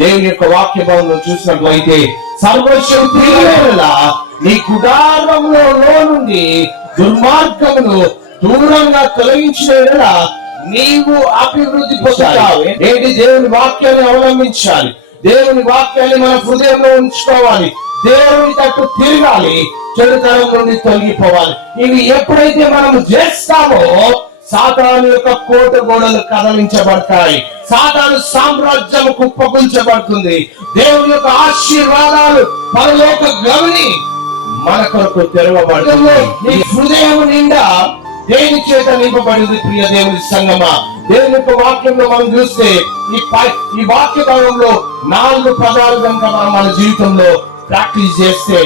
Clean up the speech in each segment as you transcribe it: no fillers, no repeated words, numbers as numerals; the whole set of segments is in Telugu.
దేవుని యొక్క వాక్య భాగంలో చూసినట్లయితే సర్వశక్తి నీ గుడారంలో నుండి దుర్మార్గమును దూరంగా తొలగించిన నీవు అభివృద్ధి పొందుతావు. ఏంటి? దేవుని వాక్యాన్ని అవలంబించాలి, దేవుని వాక్యాన్ని మన హృదయంలో ఉంచుకోవాలి, దేవుని తట్టు తిరగాలి, చెడుతనం నుండి తొలగిపోవాలి. ఇవి ఎప్పుడైతే మనం చేస్తామో సాతాను యొక్క కోట గోడలు కదలించబడతాయి, సాతాను సామ్రాజ్యం కుప్పకుంచబడుతుంది. దేవుని యొక్క ఆశీర్వాదాలు పరలోక గమని మన కొరకు తెరవబడుతుంది. నీ హృదయం నిండా దేని చేత నింపబడింది? ప్రియ దేవుని సంగమా, దేవుని యొక్క వాక్యంలో మనం చూస్తే ఈ వాక్య భాగంలో 4 పదాలు కనుక మనం మన జీవితంలో ప్రాక్టీస్ చేస్తే,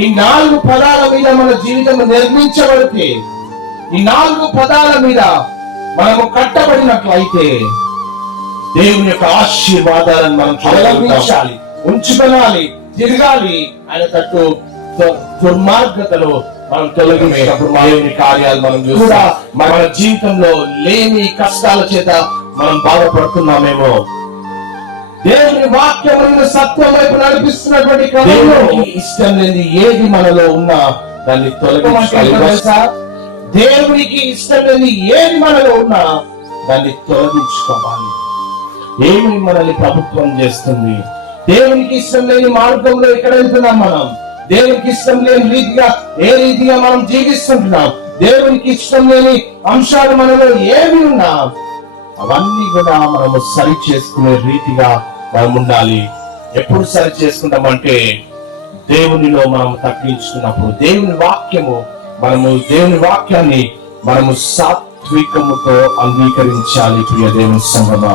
ఈ 4 పదాల మీద మన జీవితం నిర్మించబడితే, ఈ 4 పదాల మీద మనము కట్టబడినట్లయితే దేవుని యొక్క ఆశీర్వాదాలను మనం అవలంబించాలి, ఉంచుకోవాలి, తిరగాలి. ఆయన తట్టు దుర్మార్గతలో మనం తొలగించినప్పుడు దేవుని కార్యాలు మనం చూస్తా. మన జీవితంలో లేని కష్టాల చేత మనం బాధపడుతున్నామేమో, దేవుని వాక్యమైన సత్యం వైపు నడిపిస్తున్నటువంటి క్రమంలో ఇష్టం లేని ఏది మనలో ఉన్నా దాన్ని తొలగించాలి. దేవునికి ఇష్టం లేని ఏది మనలో ఉన్నా దాన్ని తొలగించుకోవాలి. ఏమి మనల్ని ప్రభుత్వం చేస్తుంది? దేవునికి ఇష్టం లేని మార్గంలో ఎక్కడ వెళ్తున్నాం మనం? దేవునికి ఇష్టం లేని రీతిగా ఏ రీతిగా మనం జీవిస్తుంటున్నాం? దేవునికి ఇష్టం లేని అంశాలు మనలో ఏమి ఉన్నా అవన్నీ కూడా మనము సరి చేసుకునే రీతిగా మనం ఉండాలి. ఎప్పుడు సరి చేసుకుంటామంటే దేవునిలో మనం తగ్గించుకున్నప్పుడు. దేవుని వాక్యాన్ని మనము సాత్వికముతో అంగీకరించాలి. ప్రియ దేవుని సంగమా,